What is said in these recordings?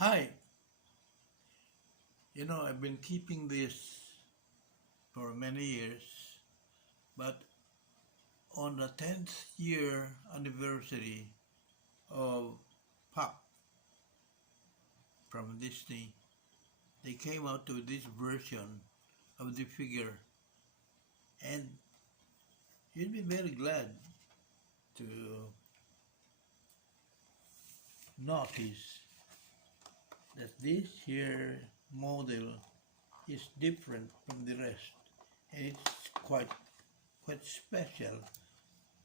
Hi, I've been keeping this for many years, but on the 10th year anniversary of Pop from Disney, they came out with this version of the figure, and you'd be very glad to notice that this here model is different from the rest, and it's quite special.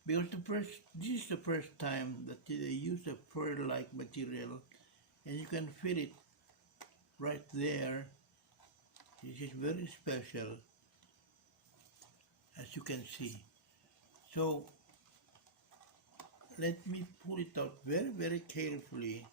Because this is the first time that they use a fur-like material, and you can feel it right there. This is very special, as you can see. So let me pull it out very, very carefully.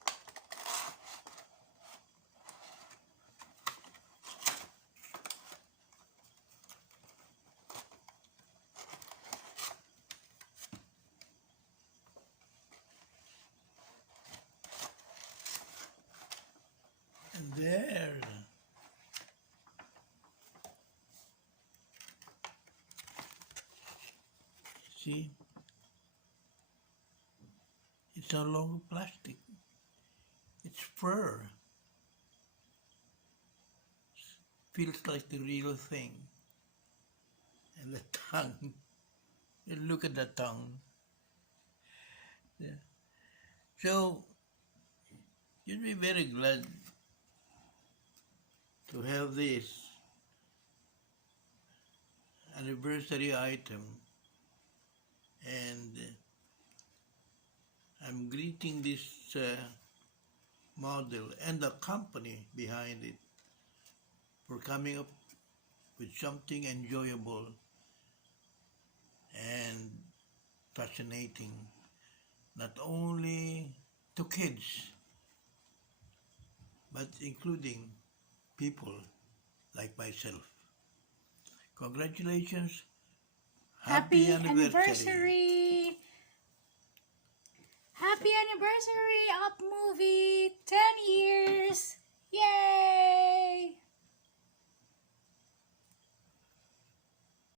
And there. See? It's no longer plastic. It's fur. Feels like the real thing. And the tongue. You look at the tongue. Yeah. So you'd be very glad to have this anniversary item, and I'm greeting this model and the company behind it for coming up with something enjoyable and fascinating, not only to kids, but including people like myself. Congratulations. Happy anniversary! Happy anniversary, UPMovie! 10 years! Yay!